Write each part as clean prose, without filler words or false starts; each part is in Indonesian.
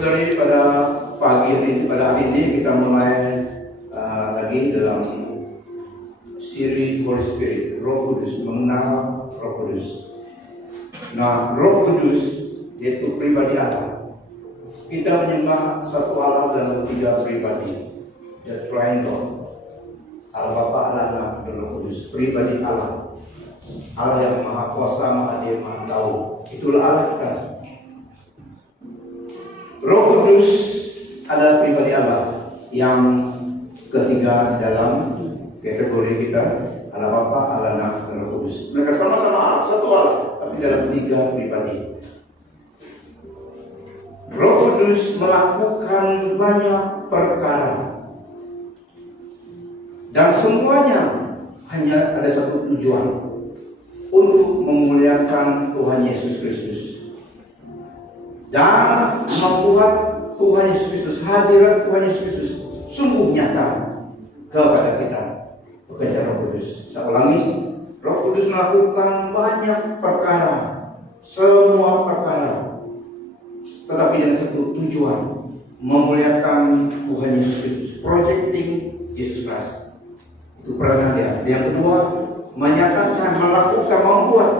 Saudara-saudari, pada pagi hari ini, pada hari ini kita mulai lagi dalam siri Holy Spirit, Roh Kudus, mengenal Roh Kudus. Nah, Roh Kudus yaitu pribadi Allah. Kita menyembah satu Allah dalam tiga pribadi, the triangle, Allah Bapa, Allah Anak, dan Roh Kudus. Pribadi Allah, Allah yang Maha Kuasa, Maha Dia, Maha Tahu. Itulah Allah kita. Roh Kudus adalah pribadi Allah yang ketiga dalam kategori kita, Allah Bapa, Allah Anak, dan Roh Kudus. Mereka sama-sama Allah, satu Allah, tapi dalam tiga pribadi. Roh Kudus melakukan banyak perkara, dan semuanya hanya ada satu tujuan, untuk memuliakan Tuhan Yesus Kristus dan membuat Tuhan Yesus Kristus, hadirat Tuhan Yesus Kristus sungguh nyata kepada kita. Pekerjaan Roh Kudus. Saya ulangi, Roh Kudus melakukan banyak perkara, semua perkara, tetapi dengan satu tujuan, memuliakan Tuhan Yesus Kristus, projecting Jesus Christ. Itu peranan dia. Yang kedua, menyatakan, melakukan, membuat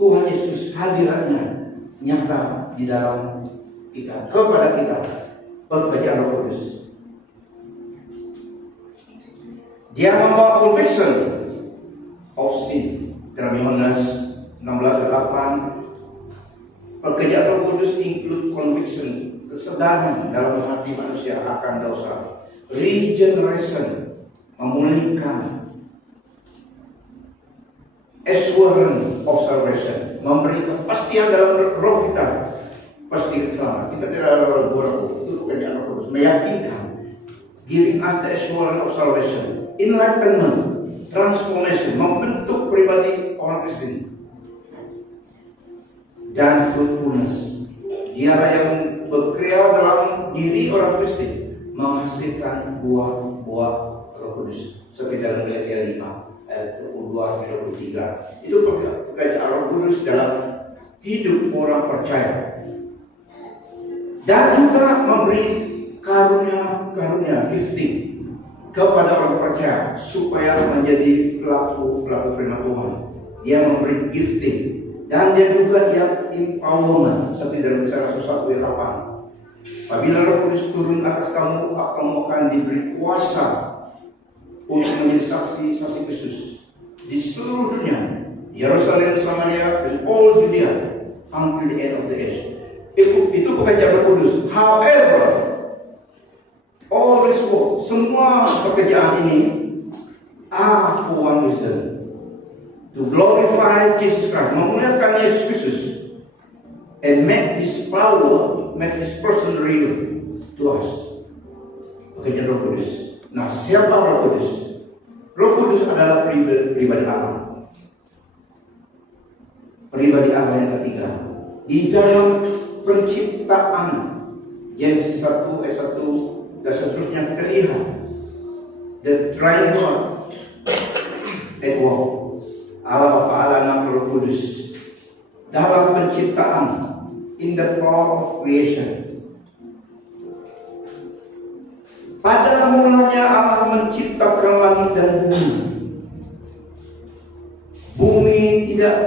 Tuhan Yesus hadiratnya nyata di dalam kita, kepada kita. Pekerjaan Roh Kudus. Dia membawa conviction of sin. Dalam Yohanes 16:8, pekerjaan Roh Kudus include conviction, kesadaran dalam hati manusia akan dosa. Regeneration, memulihkan. Assurance of salvation, memberi kepastian dalam roh kita, pasti selamat. Kita tidak ragu-ragu. Itu pekerjaan Roh Kudus, meyakinkan, giving us the assurance of salvation. Enlightenment, transformation, membentuk pribadi orang Kristen. Dan fruitfulness, dialah yang bekerja dalam diri orang Kristen, menghasilkan buah-buah Roh Kudus. Seperti dalam Galatia 5 ayat 22-23. Itu pekerjaan Roh Kudus dalam hidup orang percaya. Dan juga memberi karunia-karunia, gifting, kepada orang percaya supaya menjadi pelaku firman Tuhan. Dia memberi gifting, dan dia juga empowerment, seperti dalam Kisah Rasul 1 ayat 8. Apabila Roh Kudus turun atas kamu, kamu akan diberi kuasa untuk menjadi saksi-saksi Kristus di seluruh dunia, Yerusalem, Samaria, dan all Judea until the end of the age. Itu pekerjaan Roh Kudus. However, all this work, semua pekerjaan ini are for one reason, to glorify Jesus Christ, memuliakan Yesus Kristus, and make this power, make this person real to us. Pekerjaan Roh Kudus. Nah, siapa Roh Kudus? Roh Kudus adalah pribadi Allah. Pribadi Allah yang ketiga. Di dalam penciptaan, Genesis 1 ayat 1 dan seterusnya, kita lihat the triangle at work. Allah Bapa, Allah Anak, Roh Kudus dalam penciptaan, in the power of creation. Pada mulanya Allah menciptakan langit dan bumi. Bumi tidak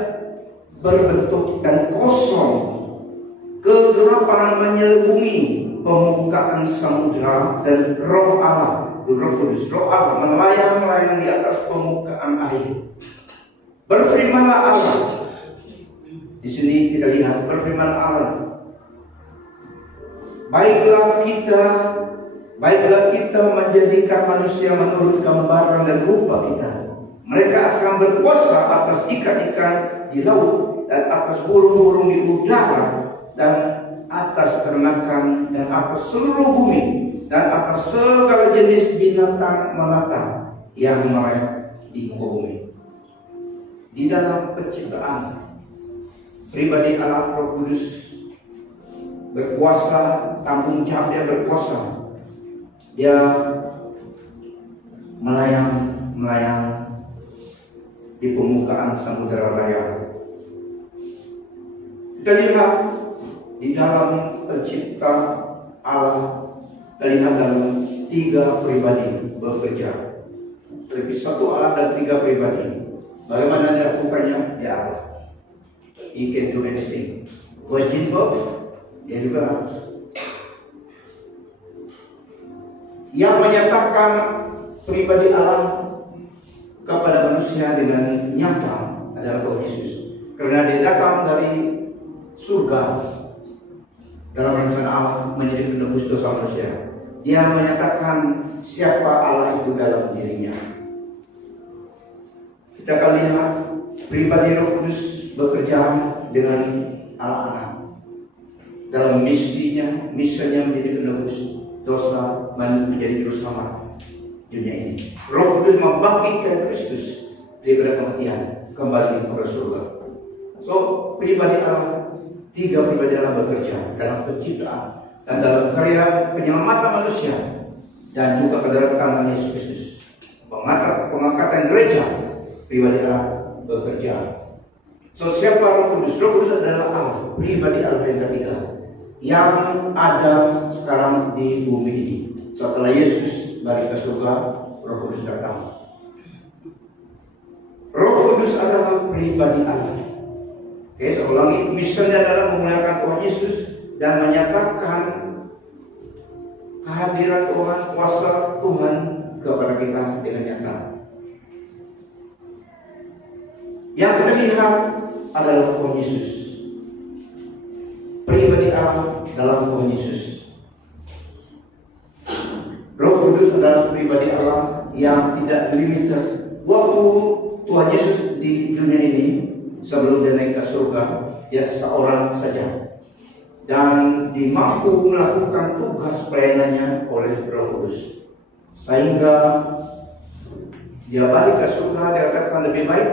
berbentuk dan kosong. Kegelapan menyelimuti permukaan samudra, dan Roh Allah, Roh Kudus, Roh Allah melayang-layang di atas permukaan air. Berfirmanlah Allah. Di sini kita lihat berfirman Allah. Baiklah kita menjadikan manusia menurut gambaran dan rupa kita. Mereka akan berkuasa atas ikan-ikan di laut, dan atas burung-burung di udara, dan atas ternakan, dan atas seluruh bumi, dan atas segala jenis binatang melata yang melata di muka bumi. Di dalam penciptaan, pribadi Allah Roh Kudus berkuasa, tanggung jawab dia berkuasa. Dia melayang di permukaan samudera raya. Kita lihat di di dalam pencipta Allah terlihat dalam 3 pribadi bekerja. Tapi satu Allah dan 3 pribadi. Bagaimana dilakukannya? Dia Allah. He can do anything. Virgin birth, dia juga yang menyatakan pribadi Allah kepada manusia dengan nyata adalah Tuhan Yesus. Karena dia datang dari surga dalam rencana Allah menjadi penebus dosa manusia. Dia menyatakan siapa Allah itu dalam dirinya. Kita akan lihat pribadi Roh Kudus bekerja dengan Allah anak dalam misinya menjadi penebus dosa, menjadi juru selamat dunia ini. Roh Kudus membangkitkan Kristus daripada kematian kembali ke surga. So pribadi Allah, 3 pribadi Allah bekerja dalam penciptaan dan dalam karya penyelamatan manusia dan juga kedatangan Yesus Kristus. Pengangkatan gereja, pribadi Allah bekerja. So siapa Roh Kudus? Roh Kudus adalah Allah, pribadi Allah yang ketiga yang ada sekarang di bumi ini. Setelah Yesus balik ke surga, Roh Kudus datang. Roh Kudus adalah pribadi Allah. Oke, saya ulangi, misinya adalah memuliakan Tuhan Yesus dan menyatakan kehadiran Tuhan, kuasa Tuhan kepada kita dengan nyata. Yang kita lihat adalah Tuhan Yesus, pribadi Allah dalam Tuhan Yesus. Roh Kudus adalah pribadi Allah yang tidak limited. Waktu Tuhan Yesus di dunia ini, sebelum dia naik ke surga, dia seorang saja dan dimampu melakukan tugas pelayanannya oleh Roh Kudus, sehingga dia balik ke surga. Dia katakan lebih baik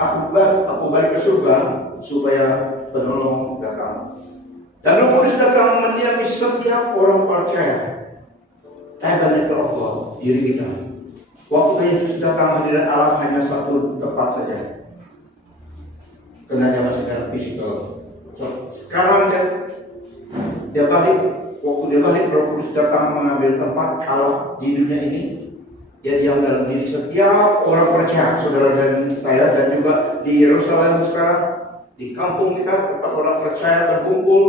aku balik ke surga supaya penolong datang. Dan Roh Kudus datang mendiami setiap orang percaya. Tabernacle of God, diri kita. Waktu Yesus datang, hadirat Allah hanya satu tempat saja, karena dia masih dalam physical. So, sekarang dia balik. Waktu dia balik, Roh Kudus datang mengambil tempat Allah di dunia ini. Dia diam dalam diri setiap orang percaya, saudara dan saya, dan juga di Yerusalem sekarang, di kampung kita, tempat orang percaya berkumpul,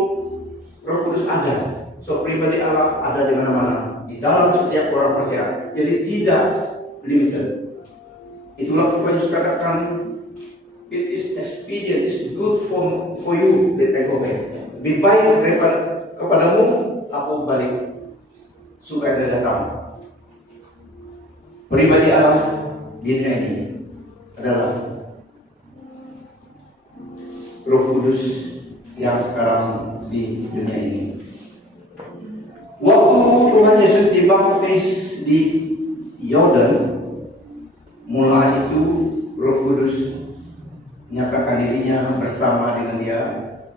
Roh Kudus ada. So pribadi Allah ada di mana-mana, di dalam setiap orang percaya. Jadi tidak limited. Itulah Tuhan Yesus katakan, it is expedient, it's good for you that I go back. Lebih baik daripada kepadamu aku balik supaya dia datang. Pribadi Allah di dunia ini adalah Roh Kudus yang sekarang di dunia ini. Waktu Tuhan Yesus dibaptis di Yordan, mulai itu Roh Kudus menyatakan dirinya bersama dengan dia.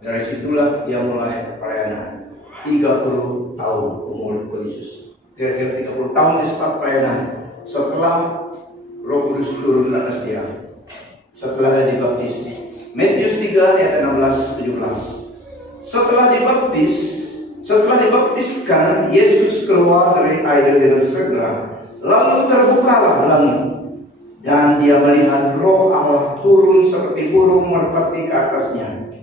Dari situlah dia mulai pelayanan. 30 tahun umur Yesus. Kira-kira 30 tahun di start pelayanan. Setelah Roh Kudus turun ke atas dia, setelah dia dibaptis. Matius 3 ayat 16-17. Setelah dibaptiskan, Yesus keluar dari air dengan segera. Lalu terbukalah langit, dan dia melihat Roh Allah turun seperti burung merpati ke atasnya.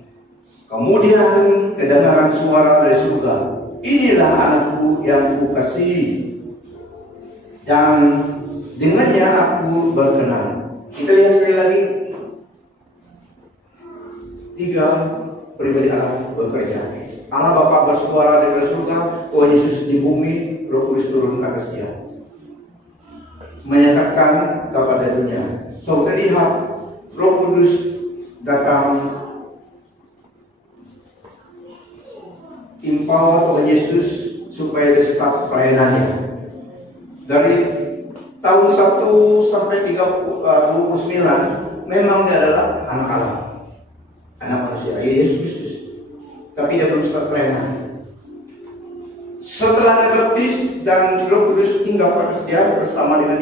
Kemudian kedengaran suara dari surga, inilah anakku yang kukasihi, dan dengannya aku berkenan. Kita lihat sekali lagi, 3 pribadi Allah bekerja. Allah Bapa bersuara dari surga, Tuhan Yesus di bumi, Roh Kudus turun ke atas dia, menyatakan kepada dunia. So kita lihat Roh Kudus datang, empower Tuhan Yesus supaya dia start pelayanannya. Dari tahun 1 sampai 29 memang dia adalah anak Allah, anak manusia, Yesus Kristus. Tapi dia belum start pelayanan. Setelah dia baptis dan Roh Kudus tinggal pada dia bersama dengan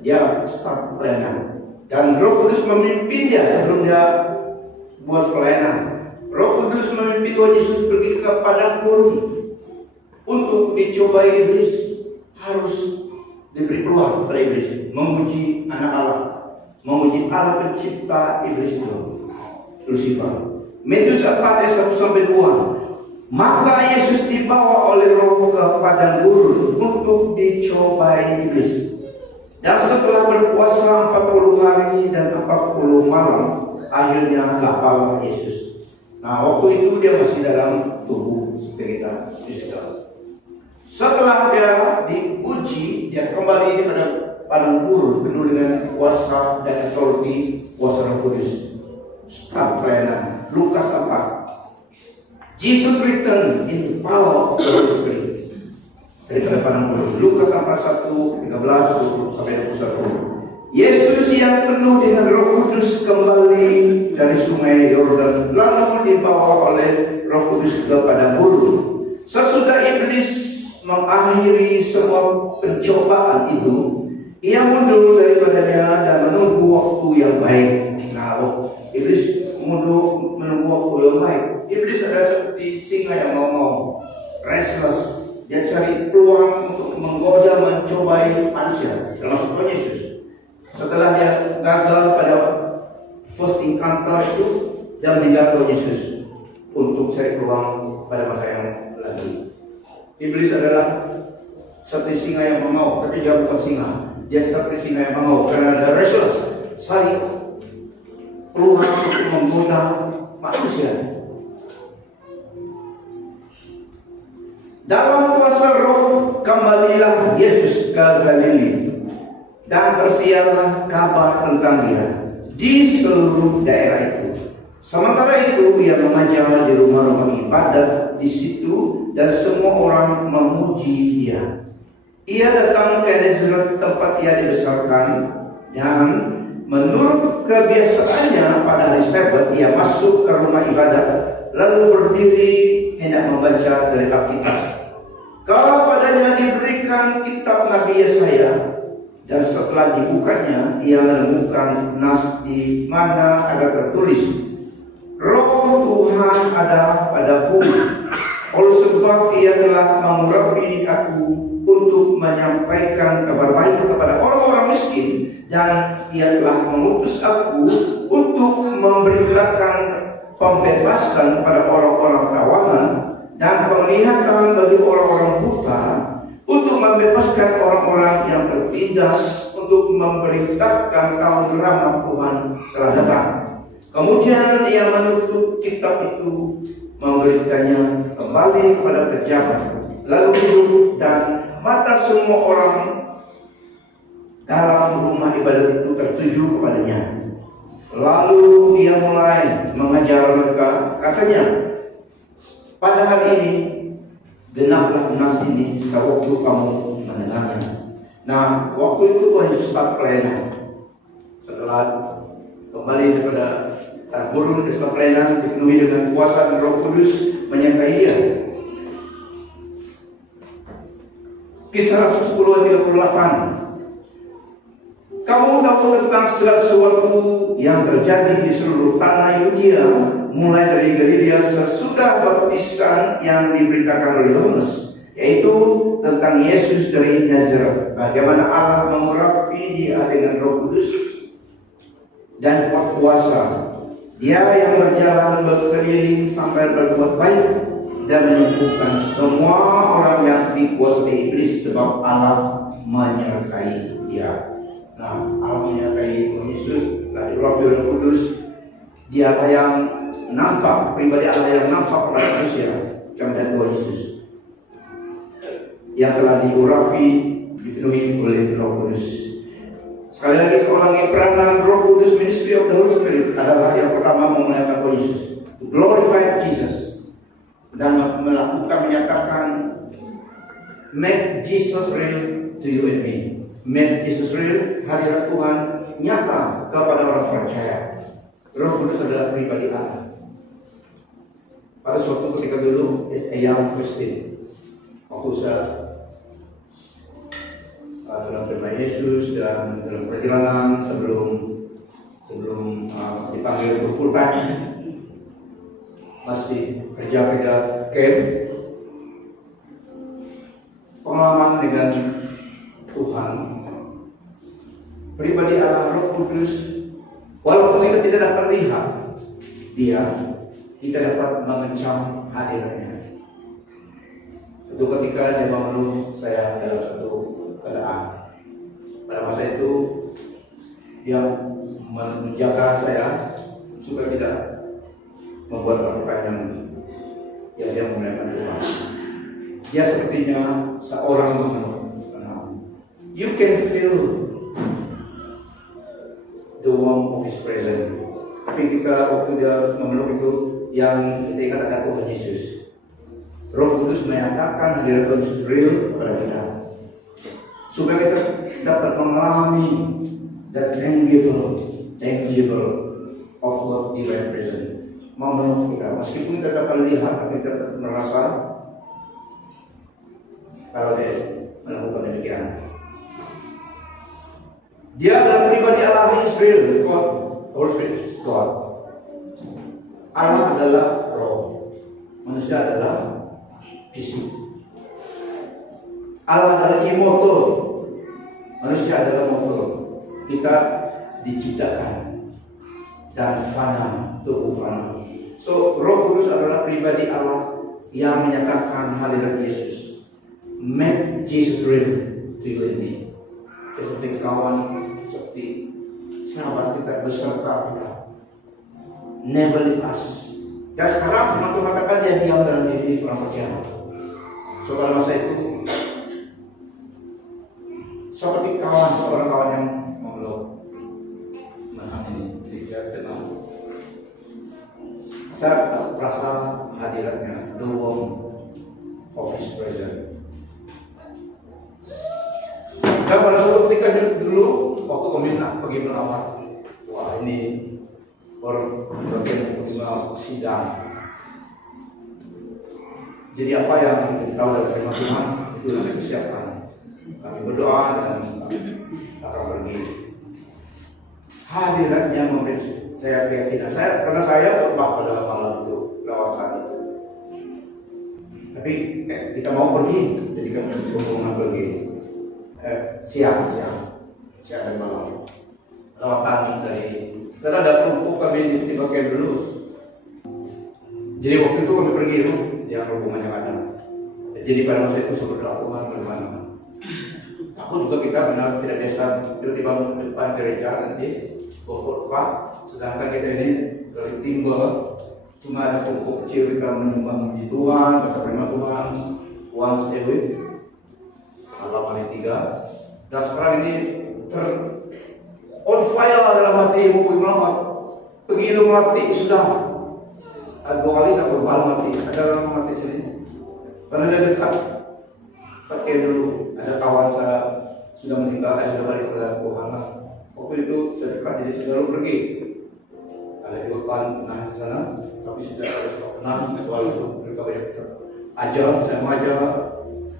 dia start pelayanan. Dan Roh Kudus memimpin dia sebelum dia buat pelayanan. Roh Kudus memimpin Tuhan Yesus pergi ke padang gurun untuk dicobai iblis. Harus diberi peluang pada iblis menguji anak Allah, menguji Allah pencipta iblis itu, Lucifer. Matius 4 ayat 1-2. Maka Yesus dibawa oleh Roh ke padang gurun untuk dicobai iblis. Dan setelah berpuasa 40 hari dan 40 malam, akhirnya lapar Yesus. Nah, waktu itu dia masih dalam tubuh seperti kita. Setelah dia diuji, dia kembali pada padang gurun penuh dengan kuasa dan authority kuasa Roh Kudus. Start pelayanan. Lukas 4. Jesus returned in the power of the Holy Spirit. Daripada padang gurun. Lukas 4:1-13-20-21. Yesus yang penuh dengan Roh Kudus kembali dari sungai Yordan, lalu dibawa oleh Roh Kudus ke padang gurun. Sesudah iblis mengakhiri semua pencobaan itu, ia mundur daripadanya dan menunggu waktu yang baik. Nah, iblis mundur menunggu waktu yang baik. Iblis adalah seperti singa yang mau restless. Dia cari peluang untuk menggoda, mencobai manusia, termasuk Tuhan Yesus. Setelah dia gagal pada first encounter itu, dia meninggal Tuhan Yesus untuk cari peluang pada masa yang lagi. Iblis adalah seperti singa yang bengau, tapi dia bukan singa. Dia seperti singa yang bengau karena ada restless, cari peluang untuk menggoda manusia. Dalam kuasa Roh kembalilah Yesus ke Galili dan tersiarlah kabar tentang dia di seluruh daerah itu. Sementara itu ia mengajar di rumah-rumah ibadat di situ dan semua orang memuji dia. Ia datang ke Nazaret tempat ia dibesarkan, dan menurut kebiasaannya pada hari Sabat ia masuk ke rumah ibadat lalu berdiri hendak membaca dari Alkitab. Kepadanya diberikan kitab Nabi Yesaya, dan setelah dibukanya ia menemukan nas di mana ada tertulis, Roh Tuhan ada padaku, oleh sebab ia telah mengurapi aku untuk menyampaikan kabar baik kepada orang-orang miskin, dan ia telah mengutus aku untuk memberitakan pembebasan kepada orang-orang tawanan dan penglihatan bagi orang-orang buta, untuk membebaskan orang-orang yang tertindas, untuk memberitakan tahun rahmat Tuhan telah datang. Kemudian ia menutup kitab itu, memberikannya kembali kepada pejabat, lalu duduk, dan mata semua orang dalam rumah ibadat itu tertuju kepadanya. Lalu ia mulai mengajar mereka, katanya, pada hari ini genaplah nas ini sewaktu kamu mendengarnya. Nah, waktu itu Tuhan Yesus start pelayanan. Setelah kembali kepada gurun, setelah pelayanan dipenuhi dengan kuasa dan Roh Kudus menyertai dia. Kisah 10:38. Kamu tahu tentang segala sesuatu yang terjadi di seluruh tanah Yudea, mulai dari Galilea sesudah baptisan yang diberitakan oleh Yohanes, yaitu tentang Yesus dari Nazaret, bagaimana Allah mengurapi dia dengan Roh Kudus dan kuasa. Dia yang berjalan berkeliling sampai berbuat baik dan menyembuhkan semua orang yang dikuasai iblis, sebab Allah menyertai dia. Nah, Allah menyertai Tuhan Yesus, telah diurapi oleh Kudus. Dialah yang nampak, pribadi Allah yang nampak kepada manusia, kemudian Tuhan Yesus yang telah diurapi, dipenuhi oleh Roh Kudus. Sekali lagi saya ulangi, peranan Roh Kudus, Ministry of the Holy Spirit, adalah yang pertama memuliakan Tuhan Yesus, to glorify Jesus, dan menyatakan make Jesus real to you and me. Make Jesus real, hadirat Tuhan nyata kepada orang percaya. Roh Kudus adalah pribadi Allah. Pada suatu ketika dulu, as a young Christian, waktu saya dalam firman Yesus dan dalam perjalanan sebelum dipanggil untuk full time, masih kerja-kerja camp, pengalaman dengan Tuhan, pribadi Allah, Roh Kudus, walaupun kita tidak dapat lihat Dia, kita dapat mengecam hadiratnya. Suatu ketika dia memeluk saya dalam satu keadaan. Pada masa itu dia menjaga saya supaya tidak membuat perkara yang dia memuliakan Tuhan. Dia sepertinya seorang memeluk. You can feel the warmth of His presence. Tapi kita waktu dia memeluk itu, yang kita ingat ada Tuhan Yesus. Roh Kudus menyatakan hadirat Tuhan Yesus real kepada kita, supaya kita dapat mengalami that tangible of God divine presence. Memeluk kita, meskipun kita dapat lihat, tapi kita dapat merasa kalau dia melakukan demikian. Dia adalah pribadi Allah Israel, God, Holy Spirit is God. Allah adalah roh, manusia adalah fisik. Allah adalah immortal, manusia adalah mortal. Kita diciptakan dan fana, tubuh fana. So, Roh Kudus adalah pribadi Allah yang menyatakan hadirat Yesus. Make Jesus real to you and me. Seperti kawan, seperti sahabat kita, beserta kita. Never leave us. Dan sekarang firman Tuhan katakan dia diam dalam diri orang percaya. So pada masa itu seperti kawan, seorang kawan yang memeluk menangani, jadi dia tenang. Saya merasa hadiratnya, the warmth of His presence. Dan pada suatu ketika dulu waktu kami pergi melawat, wah ini orang bagian sidang. Jadi apa yang kita tahu dari firman Tuhan itu nanti disiapkan. Kami berdoa dan akan pergi. Hadiratnya memberi saya keyakinan. Karena saya khotbah pada malam itu lawatan itu. Tapi kita mau pergi, jadi kami berhubungan pergi. Siang dan malam. Lawatan dari karena ada kelompok kami di bagian dulu. Jadi waktu itu kami pergi itu yang hubungan yang ada. Jadi pada masa itu saya berdoa, Tuhan bagaimana? Aku juga kita benar tidak biasa tiba-tiba depan gereja nanti khotbah, sedangkan kita ini dari timbel cuma ada kelompok kecil kita menyembah Tuhan, baca firman Tuhan once a week, malam hari 3. Dan sekarang ini on fire dalam hati buku melawat. Begitu mati sudah. Ada 2 kali saya berbal mati. Ada orang mati sini. Karena dia dekat. Pakai dulu. Ada kawan saya sudah meninggal. Sudah balik kepada Tuhan. Waktu itu saya dekat, jadi saya selalu pergi. Ada 2 kali pernah di sana, tapi sudah ada 6. Walaupun mereka banyak ajar, saya mengajar.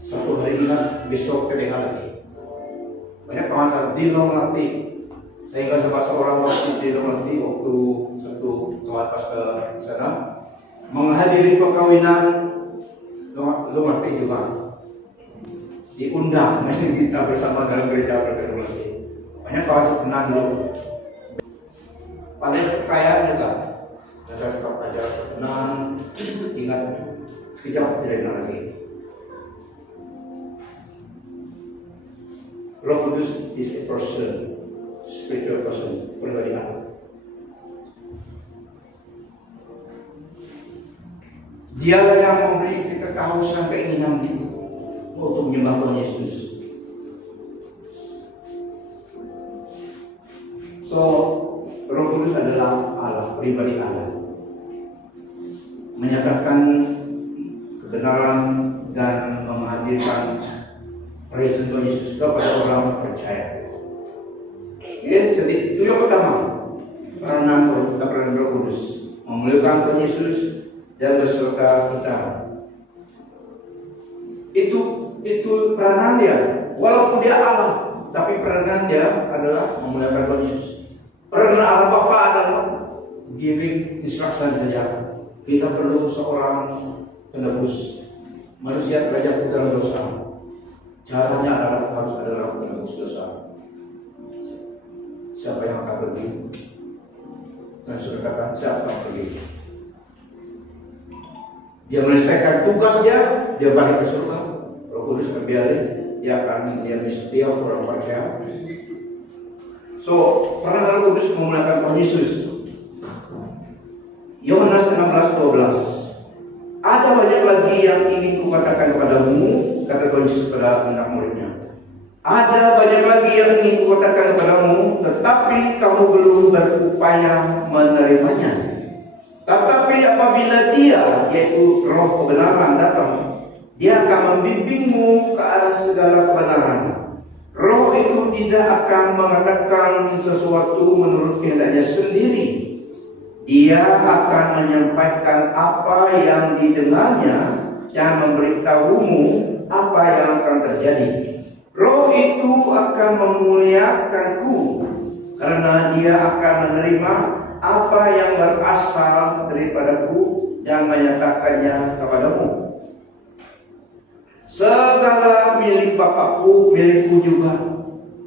Satu hari ingat, besok kedengar lagi. Banyak kawan saya di melatih. Sehingga seorang waktu di melatih waktu satu kawan pas ke sana menghadiri perkawinan melatih juga. Diundang kita bersama dalam gereja melatih. Banyak kawan saya kenal dulu. Pandai kekayaan juga. Ada staf ajar tenang, ingat sekejap tidak ingat lagi. Roh Kudus is a person, spiritual person, pribadi Allah. Dialah yang memberi kita kehausan keinginan untuk menyembah Tuhan Yesus. So, Roh Kudus adalah Allah, pribadi Allah, menyatakan kebenaran dan menghadirkan presence Tuhan Yesus kepada orang percaya. Jadi itu yang pertama, peranan Roh Kudus memuliakan Tuhan Yesus dan beserta kita. Itu peranan dia, walaupun dia Allah, tapi peranan dia adalah memuliakan Tuhan Yesus. Peranan Allah Bapa adalah giving instruction saja, Kita perlu seorang penebus. Manusia telah jatuh dalam dosa. Caranya adalah harus ada penebus dosa. Siapa yang akan pergi? Dan sudah kata, siapa yang pergi? Dia menyelesaikan tugasnya, dia balik ke surga. Roh Kudus kembali, dia akan menjadi setiap orang percaya. So, pernah Roh Kudus menggunakan Tuhan Yesus. Yohanes 16:12. Ada banyak lagi yang ingin kukatakan kepadamu, kata Tuhan Yesus kepada anak muridnya. Ada banyak lagi yang ingin kukatakan kepadamu, tetapi kamu belum berupaya menerimanya. Tetapi apabila Dia, yaitu Roh kebenaran, datang, Dia akan membimbingmu ke arah segala kebenaran. Roh itu tidak akan mengatakan sesuatu menurut kehendaknya sendiri. Dia akan menyampaikan apa yang didengarnya dan memberitahumu apa yang akan terjadi. Roh itu akan memuliakanku karena Dia akan menerima apa yang berasal daripadaku dan menyatakannya kepadamu. Segala milik Bapakku milikku juga.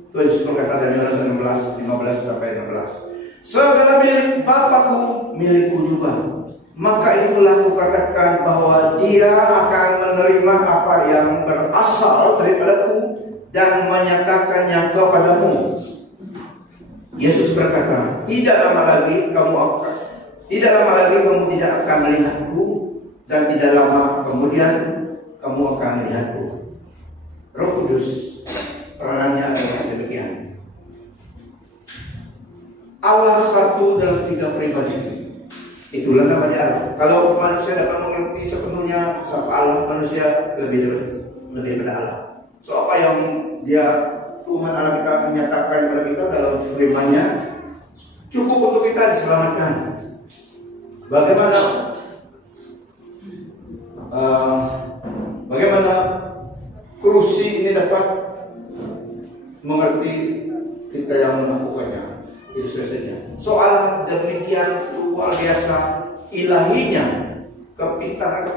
Tuhan Yesus berkata dalam Yohanes 16:15-16. Segala milik Bapakku milikku juga. Maka itulah kukatakan bahwa Dia akan menerima apa yang berasal daripadaku dan menyatakannya kepadamu. Yesus berkata, tidak lama lagi kamu tidak akan melihatku, dan tidak lama kemudian kamu akan melihatku. Roh Kudus peranannya adalah demikian. Allah satu dalam tiga pribadi. Itulah namanya Allah. Kalau manusia dapat mengerti sepenuhnya siapa Allah, manusia lebih daripada Allah. So apa yang Tuhan Allah kita menyatakan kepada kita dalam firman-Nya cukup untuk kita diselamatkan. Bagaimana kursi ini dapat mengerti kita yang melakukannya. Itu selesainya. Soal demikian luar biasa ilahinya, kepintaran,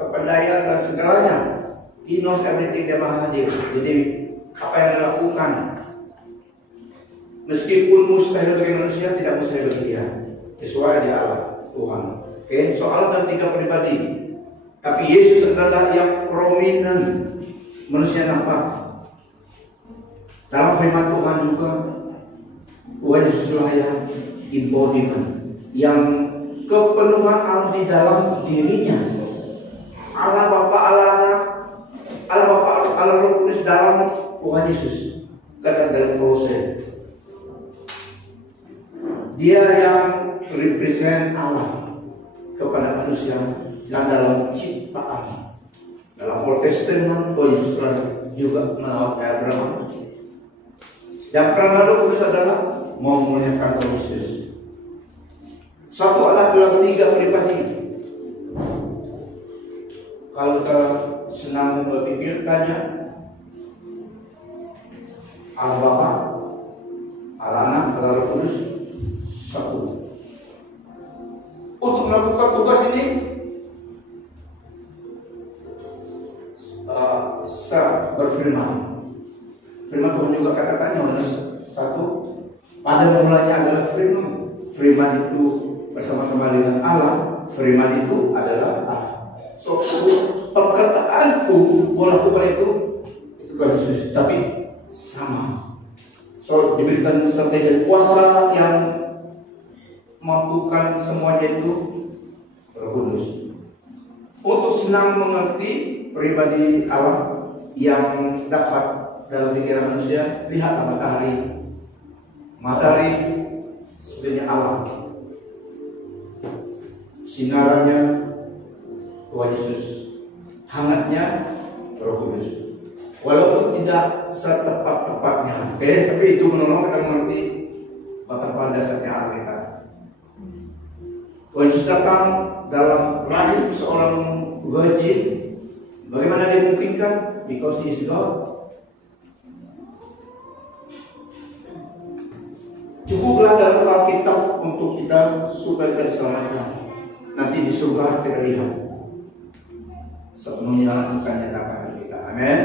kepandaian dan segalanya. He knows everything, Dia maha hadir. Jadi apa yang dilakukan, meskipun mustahil bagi manusia, tidak mustahil bagi Dia. Sesuai Dia Allah, Tuhan. Oke, soal dan tiga pribadi. Tapi Yesus adalah yang prominent. Manusia nampak. Dalam firman Tuhan juga, Tuhan Yesuslah yang embodiment, yang kepenuhan Allah di dalam dirinya. Allah Bapa, Allah Anak, Allah Bapa, Allah Roh Kudus dalam Tuhan Yesus. Kata dalam Kolose, Dia yang represent Allah kepada manusia dan dalam ciptaan. Dalam Old Testament, Tuhan Yesus juga melawat Abraham. Dan peran Roh Kudus adalah memuliakan Tuhan Yesus. Satu Allah dalam tiga pribadi. Kalau kita senang berpikirkannya, Allah Bapa, Allah Anak, Allah Roh Kudus satu. Untuk melakukan tugas ini, saya berfirman. Firman Tuhan juga katakan Yohanes 1, pada mulanya adalah firman. Firman itu bersama-sama dengan Allah. Firman itu adalah Allah. So perkataanku, melakukan itu Tuhan Yesus, tapi sama. So diberikan sampai dan kuasa yang mampukan semuanya itu Roh Kudus. Untuk senang mengerti pribadi Allah yang dapat dalam pikiran manusia, lihatlah matahari. Matahari sebenarnya Allah. Sinarannya Tuhan Yesus. Hangatnya Roh Kudus. Walaupun tidak setepat-tepatnya, tapi itu menolong kita mengerti betapa dasarnya Allah kita. Tuhan Yesus datang dalam rahim seorang virgin. Bagaimana dimungkinkan? Because He is God. Cukuplah dalam Alkitab untuk kita supaya kita diselamatkan. nanti di surga kita lihat sepenuhnya akan nyatakan kita. Amin.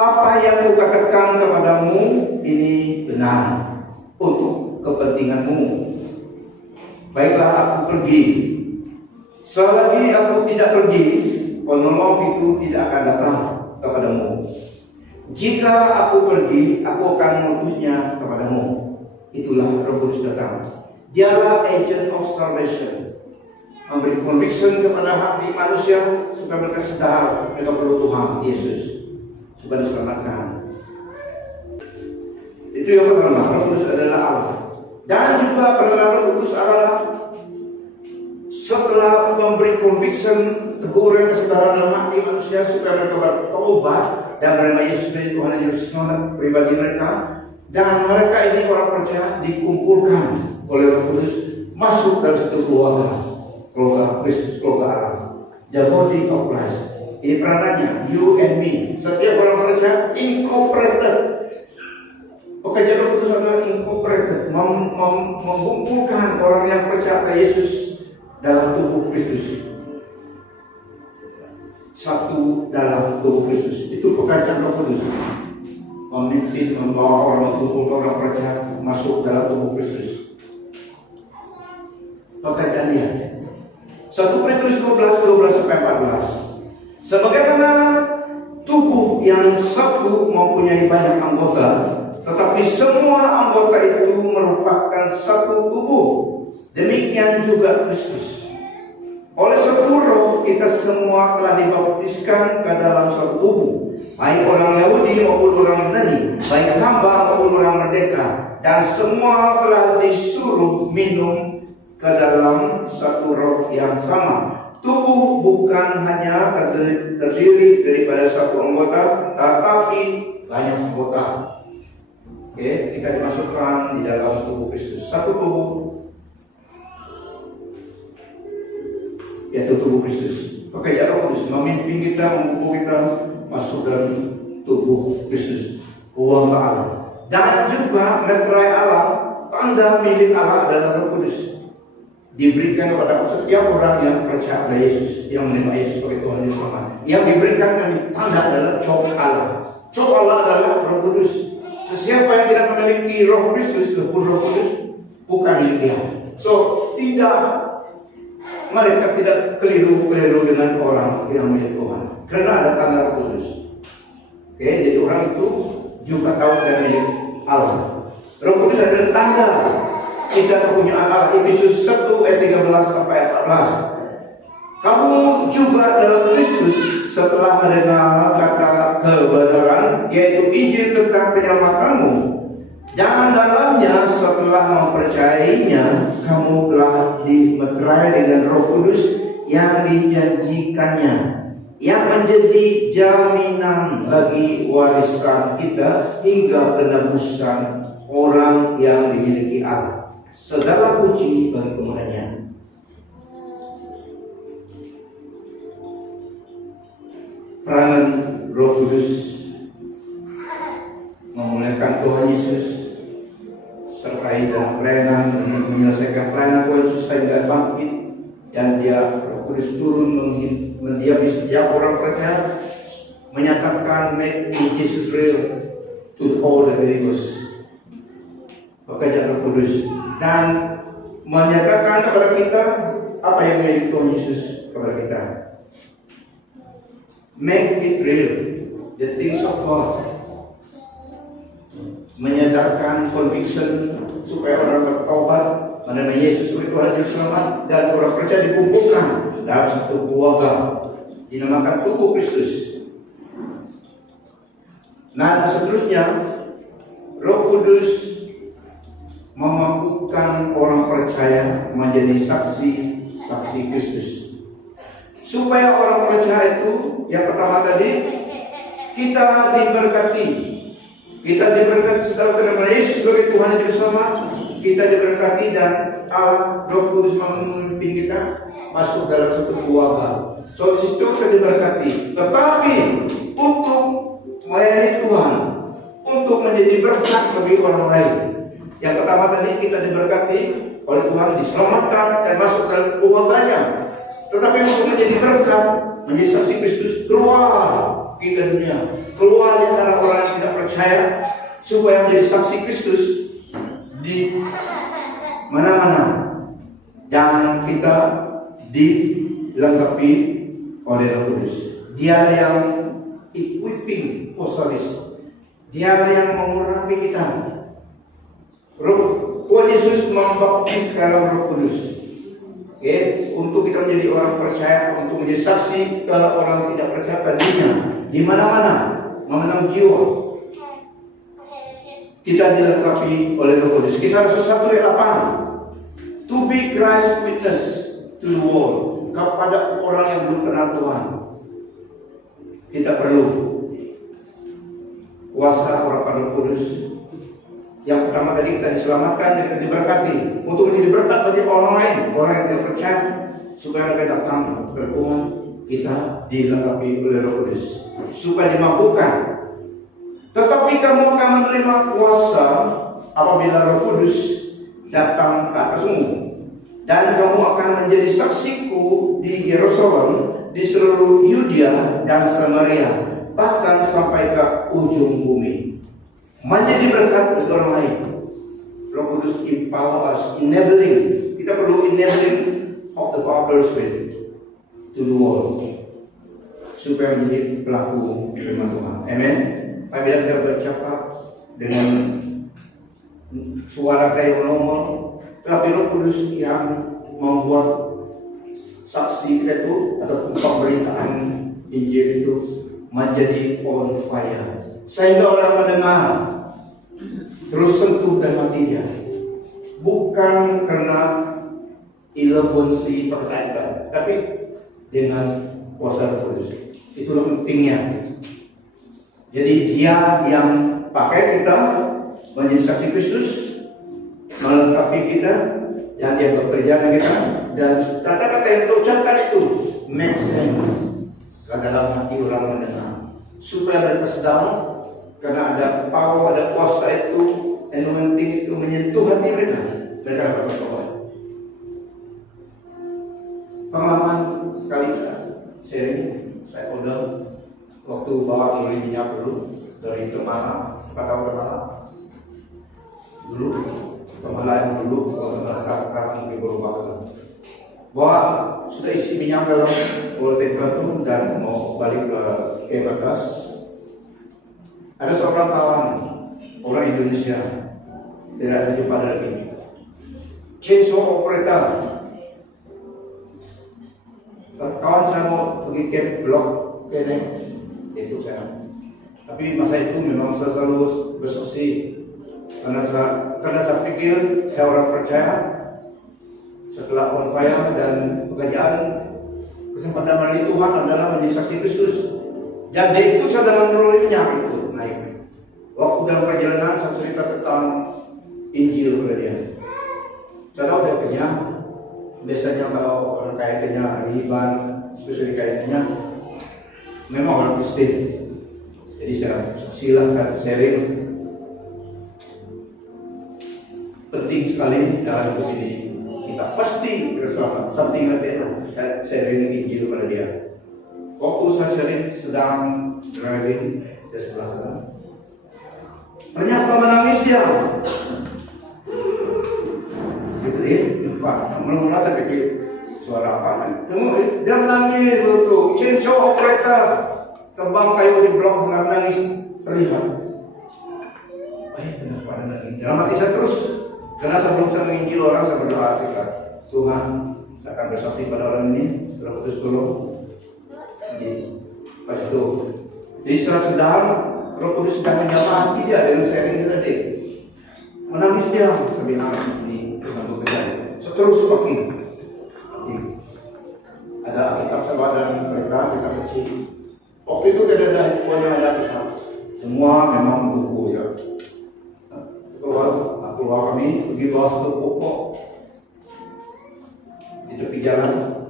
Apa yang kukatakan kepadamu ini benar untuk kepentinganmu. Baiklah, aku pergi. Selagi aku tidak pergi, penolong itu tidak akan datang kepadamu. Jika aku pergi, aku akan mengutusnya kepadamu. Itulah Roh Kudus datang. Dialah agent of salvation, memberi conviction kepada hati manusia supaya mereka sadar mereka perlu Tuhan Yesus supaya diselamatkan. Itu yang pertama, Roh Kudus adalah Allah. Dan juga peran Roh Kudus adalah setelah memberi conviction, teguran, kesadaran dalam hati manusia supaya mereka bertobat dan menerima Yesus sebagai Tuhan dan Juru Selamat pribadi mereka, dan mereka ini orang percaya dikumpulkan oleh Roh Kudus masuk dalam satu keluarga Kristus, keluarga Allah, the body of Christ. Ini peranannya, you and me. Setiap orang percaya incorporated. Pekerjaan Roh Kudus adalah incorporated, mengumpulkan orang yang percaya pada Yesus dalam tubuh Kristus. Satu dalam tubuh Kristus. Itu pekerjaan Roh Kudus. Memimpin, membawa orang, mengumpulkan orang percaya masuk dalam tubuh Kristus. Pekerjaan dia. 1 Korintus 12:12-14. Sebagaimana tubuh yang satu mempunyai banyak anggota, tetapi semua anggota itu merupakan satu tubuh. Demikian juga Kristus. Oleh satu Roh kita semua telah dibaptiskan ke dalam satu tubuh, baik orang Yahudi maupun orang Yunani, baik hamba maupun orang merdeka, dan semua telah disuruh minum ke dalam satu Roh yang sama. Tubuh bukan hanya terdiri daripada satu anggota, tetapi banyak anggota. Oke, kita dimasukkan di dalam tubuh Kristus. Satu tubuh, yaitu tubuh Kristus. Pekerjaan Roh Kudus memimpin kita, membawa kita masuk dalam tubuh Kristus, keluarga Allah. Dan juga meterai Allah, tanda milik Allah adalah Roh Kudus. Diberikan kepada setiap orang yang percaya pada Yesus, yang menerima Yesus sebagai Tuhan dan Selamat. Yang diberikan tanda adalah job Allah. Job Allah adalah Roh Kudus. Sesiapa yang tidak memiliki Roh Kristus, Roh Kudus, bukan milik dia. So, mereka tidak keliru dengan orang yang milik Tuhan, karena ada tanda Roh Kudus. Oke, jadi orang itu juga tahu dan milik Allah. Roh Kudus adalah tanda kita kepunyaan Allah. Efesus 1:13-14. Kamu juga dalam Kristus setelah mendengar kata kebenaran, yaitu Injil tentang penyelamatanmu, dan dalamnya setelah mempercayainya kamu telah dimeterai dengan Roh Kudus yang dijanjikannya, yang menjadi jaminan bagi warisan kita hingga penebusan orang yang dimiliki Allah. Segala puji bagi kemuliaan-Nya. Peranan Roh Kudus memuliakan Tuhan Yesus, sertai dalam pelayanan, menyelesaikan pelayanan Tuhan Yesus sehingga bangkit, dan dia Roh Kudus turun mendiami setiap orang percaya, menyatakan make me Jesus real to all the believers. Pekerjaan Roh Kudus, dan menyatakan kepada kita apa yang milik Tuhan Yesus kepada kita. Make it real, the things of God. Menyadarkan conviction supaya orang bertobat, menerima Yesus sebagai Tuhan dan Juru Selamat, dan orang percaya dikumpulkan dalam satu keluarga dinamakan tubuh Kristus. Nah, seterusnya Roh Kudus memampukan orang percaya menjadi saksi Kristus. Supaya orang percaya itu, yang pertama tadi, kita diberkati. Kita diberkati setelah menerima Yesus sebagai Tuhan dan Juru Selamat. Kita diberkati dan Allah Roh Kudus memimpin kita masuk dalam satu keluarga. So di situ kita diberkati. Tetapi untuk melayani Tuhan, untuk menjadi berkat bagi orang lain. Yang pertama tadi kita diberkati oleh Tuhan, diselamatkan dan masuk dalam keluarganya. Tetapi untuk menjadi berkat, menjadi saksi Kristus, keluar ke dunia, keluar di antara orang yang tidak percaya, supaya menjadi saksi Kristus di mana-mana. Dan kita dilengkapi oleh Roh Kudus. Dialah yang equipping for service. Dialah yang mengurapi kita. Tuhan Yesus membaptis dalam Roh Kudus. Untuk kita menjadi orang percaya, untuk menjadi saksi ke orang tidak percaya tadinya, di mana-mana memenang jiwa. Kita dilengkapi oleh Roh Kudus. Kisah Rasul 1 ayat 8. To be Christ witness to the world, kepada orang yang belum kenal Tuhan. Kita perlu kuasa urapan Roh Kudus. Yang pertama tadi kita diselamatkan, kita diberkati untuk menjadi berkat bagi orang lain, orang yang tidak percaya, supaya mereka datang berhubungan. Kita dilengkapi oleh Roh Kudus supaya dimampukan. Tetapi kamu akan menerima kuasa apabila Roh Kudus datang ke atasmu, dan kamu akan menjadi saksiku di Yerusalem, di seluruh Yudea dan Samaria, bahkan sampai ke ujung bumi. Menjadi berkat bagi orang lain. Roh Kudus empower us, enabling. Kita perlu enabling of the power Spirit to the world, supaya menjadi pelaku firman Tuhan. Amen. Apabila kita bercakap dengan suara kayak normal, tetapi Roh Kudus yang membuat saksi kita itu atau pemberitaan Injil itu menjadi on fire, sehingga orang mendengar terus sentuh dan mati dia, bukan karena elegansi perkataan, tapi dengan kuasa Roh Kudus. Itulah pentingnya. Jadi dia yang pakai kita menjadi saksi Kristus, melengkapi kita, dan dia bekerja dengan kita, dan kata-kata yang terucapkan itu make sense ke dalam hati orang mendengar, supaya mereka sedang, karena ada power, ada kuasa itu, anointing itu menyentuh hati mereka, mereka dapat bertobat. Pengalaman sekali saya udah waktu bawa mulai minyak dulu dari Temala, tahu Temala dulu, Temala yang dulu, kalau Temala sekarang mungkin berubah. Bahwa sudah isi minyak dalam tank itu dan mau balik ke batas. Ada seorang kawan, orang Indonesia, tidak saya jumpa lagi. Chainsaw operator. Kawan saya mau pergi ke blok kene, itu saya. Tapi masa itu memang saya selalu bersaksi karena saya pikir saya orang percaya. Setelah on fire dan pekerjaan, kesempatan melalui Tuhan adalah menjadi saksi Kristus. Dan dia ikut saya dalam rolling minyak itu naik. Waktu dalam perjalanan saya cerita tentang Injil kepada dia. Saya tahu dia kenyang. Biasanya kalau orang kaya kenyang, riban, spesial kayanya, memang orang Kristen. Jadi saya silang, saya sharing. Penting sekali dalam hidup ini. Kita pasti bersama something like that. Saya sharing Injil kepada dia. Waktu saya sharing sedang driving di sebelah sana, ternyata menangis dia. Gitu deh, Pak. Mula-mula saya pikir suara apa? Tunggu, dia menangis betul. Chainsaw operator, tembang kayu di blok sedang menangis terlihat. Baik, kenapa ada nangis? Dalam hati saya terus. Karena sebelum saya menginjil orang, saya berdoa sekitar Tuhan, saya akan bersaksi pada orang ini, Roh Kudus tolong. Jadi pas itu, jadi setelah sedang Roh Kudus sedang menyapa hati dia dengan sharing itu tadi. Menangis dia, saya bilang ini Tuhan bekerja. Seterus makin. Ada kitab saya dan mereka kita kecil. Waktu itu tidak ada ada kitab. Semua memang buku ya. Keluar kami pergi bawa satu pokok di tepi jalan,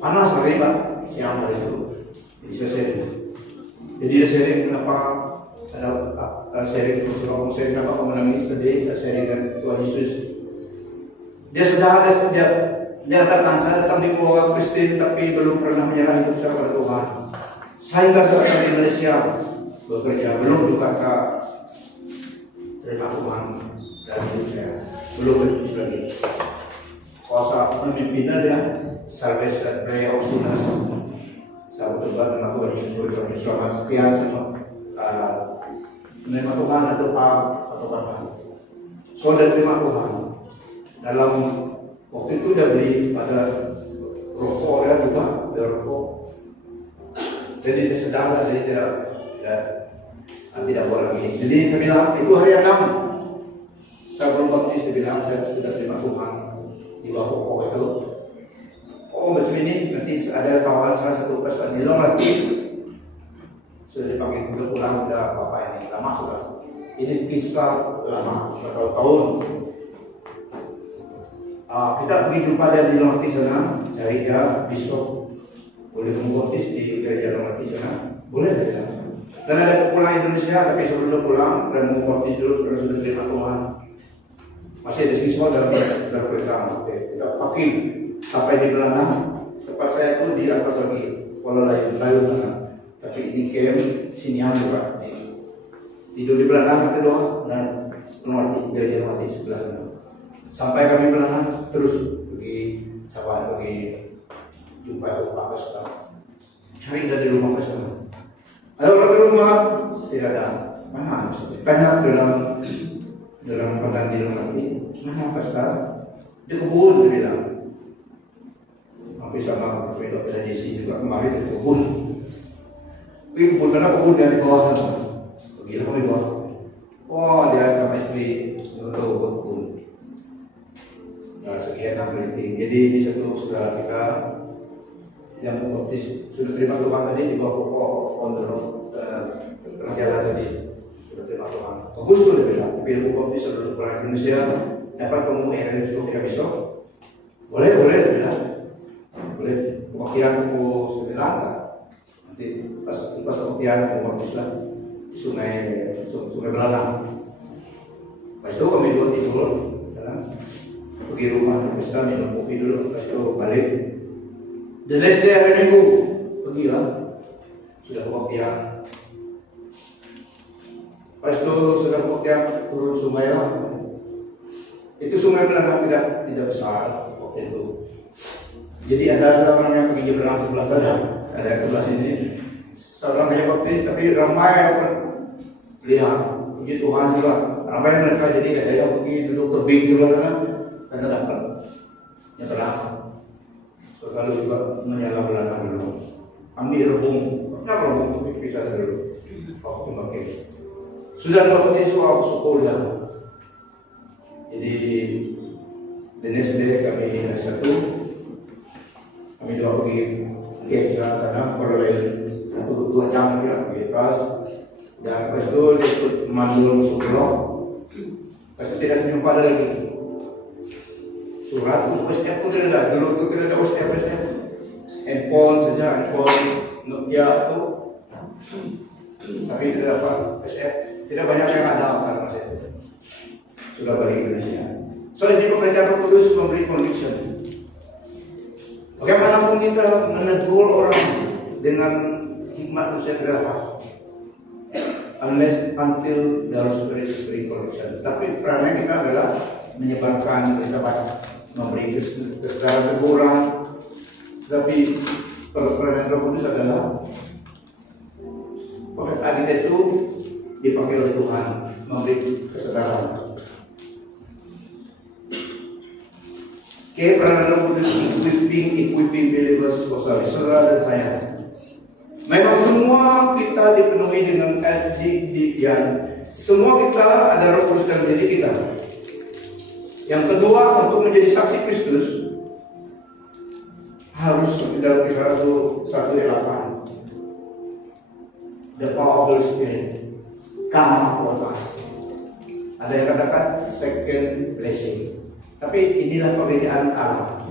panas hari Pak, siang hari itu. Jadi saya sharing. Jadi dia sharing kenapa ada sharing terus, kalau sharing kenapa kamu menangis sedih, saya sharing dengan Tuhan Yesus. Dia sudah ada dia datang, saya datang di keluarga Kristen tapi belum pernah menyerah hidup saya pada Tuhan. Saya nggak datang di Indonesia bekerja, belum juga terima Tuhan dari hidup saya, belum begitu lagi. Kuasa pemimpinnya dia Salvation Prayer of Sinners. Saya bertobat dan aku bersyukur selama sekian menerima Tuhan atau Tuhan. Saudara terima Tuhan. Dalam waktu itu dia beli pada rokok ya juga, ada rokok. Jadi dia sedang jadi tidak boleh lagi. Jadi saya bilang itu hari yang 6. Saya belum baptis, dia bilang saya sudah terima Tuhan di bawah rokok itu. Oh macam ini, nanti ada kawan salah satu pastor di luar lagi sudah dipanggil pulang udah bapak ini lama sudah. Ini kisah lama bertahun-tahun. Kita pergi jumpa dia di Lomati sana, cari dia besok boleh baptis di gereja Lomati sana, boleh dia. Dan ada pulang Indonesia, tapi sebelum pulang dan mau baptis dulu sudah terima Tuhan. Masih ada siswa dalam kereta. Kita pakai sampai di Belanda. Tempat saya itu di atas lagi, Kuala Layu sana. Tapi di camp Siniang juga. Tidur di Belanda kedua dan Lomati, gereja Lomati sebelah sana. Sampai kami Belanda terus pergi sahabat pergi jumpa itu Pak Pesta. Cari dari rumah Pesta. Ada orang di rumah tidak ada. Mana? Tanya dalam pengganti Lomati. Mana Pesta? Di kebun dia bilang. Hampir sama Pedok Jesi juga kemarin di kebun. Pergi kebun karena kebun dari bawah sana. Pergi lah kami bawah. Oh dia sama istri untuk kebun. Sekian peneliti. Jadi di satu saudara kita yang baptis sudah terima Tuhan tadi di bawah pokok tengah jalan tadi sudah terima Tuhan. Bagus tuh dia bilang. Tapi yang baptis seluruh orang Indonesia dapat kamu yang itu kita besok. Boleh dia bilang. Boleh. Kebaktian pukul 9 kan. Nanti pas kebaktian mau baptis lah di sungai Belalang. Pas itu kami dua tidur sana. Pergi rumah Pesta minum kopi dulu, lepas itu balik. The next day hari Minggu pergilah, sudah kebaktian. Lepas itu sudah kebaktian turun sungai lah. Itu sungai Belanda tidak besar waktu itu. Jadi ada orang yang pergi berenang sebelah sana, ada yang sebelah sini. Seorang hanya baptis tapi ramai yang lihat. Puji Tuhan juga ramai mereka, jadi ada yang pergi duduk tebing di sebelah sana. Karena dapat nyebrang, selalu juga menyala belakang dulu, ambil rebung, rebung itu bisa dulu, waktu pakai. Sudah baptis waktu sekolah, jadi the next day kami hari Sabtu, kami dua pergi camp jalan sana, kalau lain 1-2 jam lagi pergi atas, dan lepas itu dia ikut mandul sekolah, lepas itu tidak senyum pada lagi. Surat untuk WhatsApp pun tidak ada. Dulu itu tidak ada WhatsApp. Handphone saja, handphone Nokia itu. Tapi tidak dapat WhatsApp. Tidak banyak yang ada karena WhatsApp. Sudah balik Indonesia. Soalnya di pekerjaan Roh Kudus memberi conviction. Bagaimanapun kita menegur orang dengan hikmat usia berapa, until there is very conviction. Tapi perannya kita adalah menyebarkan berita baik, memberi kesadaran teguran. Tapi peran Roh Kudus adalah pekerjaan itu dipakai oleh Tuhan memberi kesadaran. Peran Roh Kudus equipping believers for service. Saudara dan saya, memang semua kita dipenuhi dengan kejidian. Semua kita ada Roh Kudus dalam diri kita. Yang kedua, untuk menjadi saksi Kristus harus dalam Kisah 1:8. The power of the Spirit come upon us. Ada yang katakan second blessing. Tapi inilah pekerjaan Allah.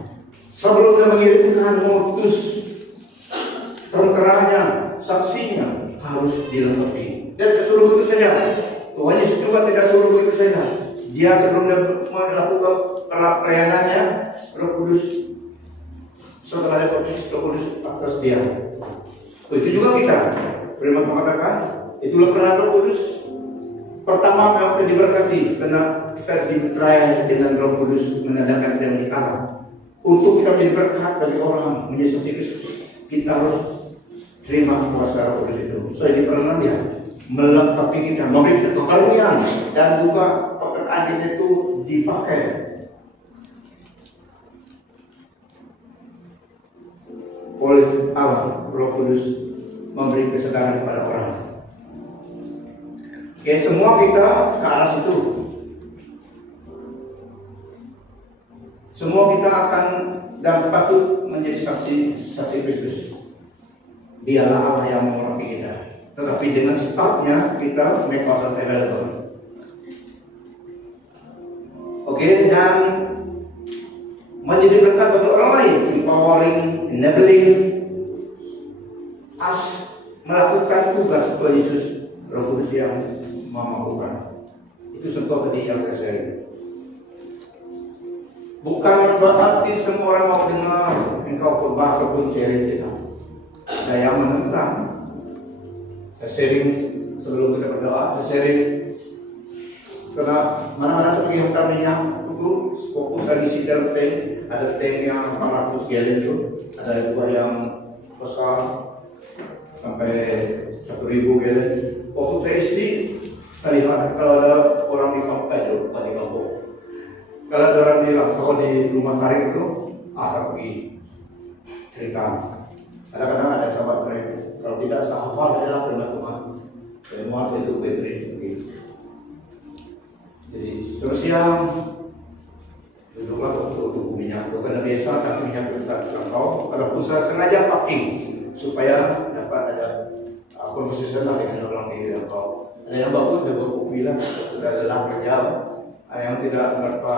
Sebelum dia mengirimkan mengutus tenteranya, saksinya harus dilengkapi. Dan suruh begitu saja. Tuhan Yesus juga tidak suruh begitu saja. Dia sebelum dia melakukan pelayanannya Roh Kudus. Setelah ada baptis Roh Kudus atas dia. Itu juga kita. Firman mengatakan, itulah peran Roh Kudus. Pertama memang kita diberkati karena kita diberi dengan Roh Kudus menandakan kita menjadi Allah. Untuk kita menjadi berkat bagi orang menjadi seperti Kristus, kita harus terima kuasa Roh Kudus itu. So ini peranan dia melengkapi kita, memberi kita kekaruniaan dan juga pekerjaan kita itu dipakai. Oleh Allah, Roh Kudus memberi kesadaran kepada orang. Oke, semua kita ke arah situ. Semua kita akan dan patut menjadi saksi Kristus. Dialah Allah yang mengurapi kita. Tetapi dengan sebabnya kita make ourselves available. Oke, dan menjadi berkat bagi orang lain, empowering, enabling us melakukan tugas Tuhan Yesus Roh Kudus yang memampukan. Itu contoh tadi yang saya share. Bukan berarti semua orang mau dengar engkau khotbah ataupun sharing kita. Ada yang menentang. Saya sharing sebelum kita berdoa, saya sharing karena mana-mana seperti yang kami yang itu fokus lagi isi dalam tank. Ada tank yang 400 gallon itu, ada juga yang besar sampai 1.000 gallon. Waktu saya isi, saya lihat kalau ada orang di kampung, bukan di kampung. Kalau ada orang bilang, kalau di rumah tarik itu, asal pergi cerita. Kadang-kadang ada sahabat mereka, kalau tidak sahafal adalah firman Tuhan. Semua itu bateri seperti itu. Jadi terus siang duduklah untuk tunggu minyak itu karena biasa tapi minyak itu tak terjangkau. Kalau pusat sengaja packing supaya dapat ada konversasional dengan orang di jangkau. Ada yang bagus, ada yang bilang sudah lelah kerja. Ada yang tidak berapa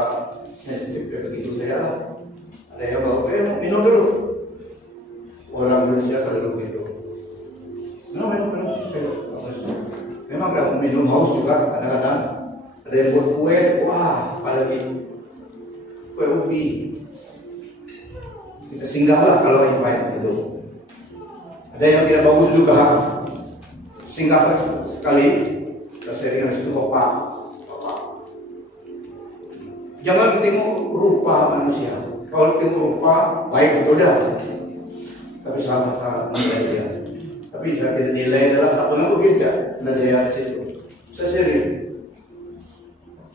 sensitif begitu saya. Ada yang bagus, minum dulu. Orang Indonesia selalu begitu. Minum. Memang kalau minum haus juga kadang-kadang. Ada yang buat kue, wah, apalagi kue ubi. Kita singgahlah kalau invite gitu. Ada yang tidak bagus juga, singgah sekali. Kita sharing di situ bapak. Jangan tengok rupa manusia. Kalau tengok rupa baik itu udah, tapi salah menilai dia. Tapi saya tidak nilai adalah siapa yang begitu ya, dan dia di situ. Saya sharing.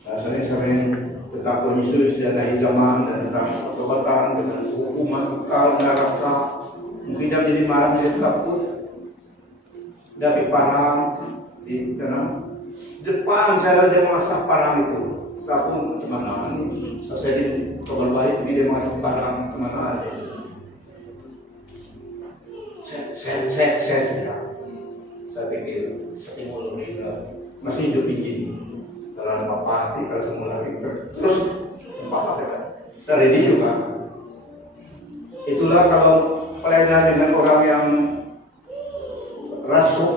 Saya sering tentang Tuhan Yesus dan akhir zaman dan tentang pertobatan dengan hukuman kekal neraka. Mungkin dia menjadi marah, menjadi takut. Dari parang, si tenang. Depan saya dia mengasah parang itu. Sapun kemana ini? Saya di kabar baik dia mengasah parang kemana aja. Saya pikir timur mereka masih hidup ini. Kalau ada parti, kalau semula terus empat kan. Saya ready juga. Itulah kalau pelayanan dengan orang yang rasuk,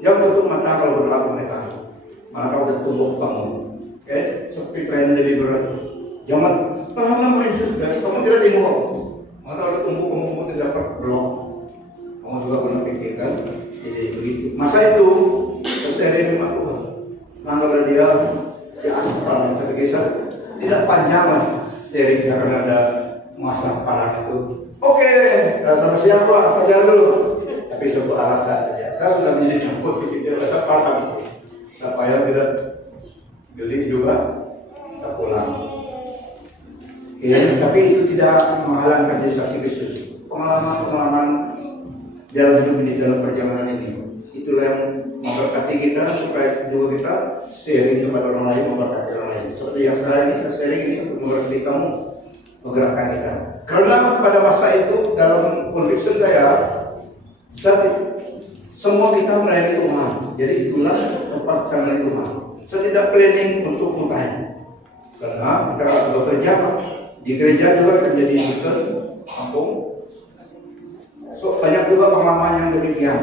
jangan tutup mata kalau berdoa ke mereka. Mana kau udah tumbuk kamu, oke? Seperti pelayanan lebih berat. Jangan terlalu Yesus, kamu tidak tengok. Mana udah tumbuk kamu tidak dapat blok. Kamu juga pernah pikirkan. Jadi begitu. Masa itu saya firman Tuhan. Anggaplah dia aspal yang saya tidak panjang lah sharing saya akan ada masa parah itu. Oke, sama siapa saja dulu. Tapi sebuah alasan saja. Saya sudah menjadi takut pikir rasa parah supaya tidak geli juga saya pulang. Ya, tapi itu tidak menghalangi jadi saksi Kristus. Pengalaman dalam hidup ini, dalam perjalanan ini, itulah yang memberkati kita supaya juga kita sharing kepada orang lain, memberkati orang lain. Seperti yang sekarang ini saya sharing ini untuk memberkati kamu, menggerakkan kita. Karena pada masa itu dalam conviction saya semua kita melayani Tuhan. Jadi itulah tempat saya melayani Tuhan. Saya tidak planning untuk full time. Karena kita bekerja di gereja juga terjadi bukan kampung. So banyak juga pengalaman yang demikian.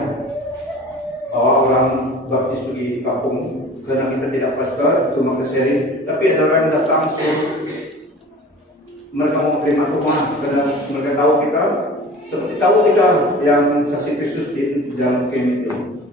Bahwa orang baptis pergi kampung karena kita tidak pastor, cuma ke sharing. Tapi ada orang datang suruh mereka mau terima Tuhan karena mereka tahu kita seperti tahu kita yang saksi Kristus di dalam camp itu.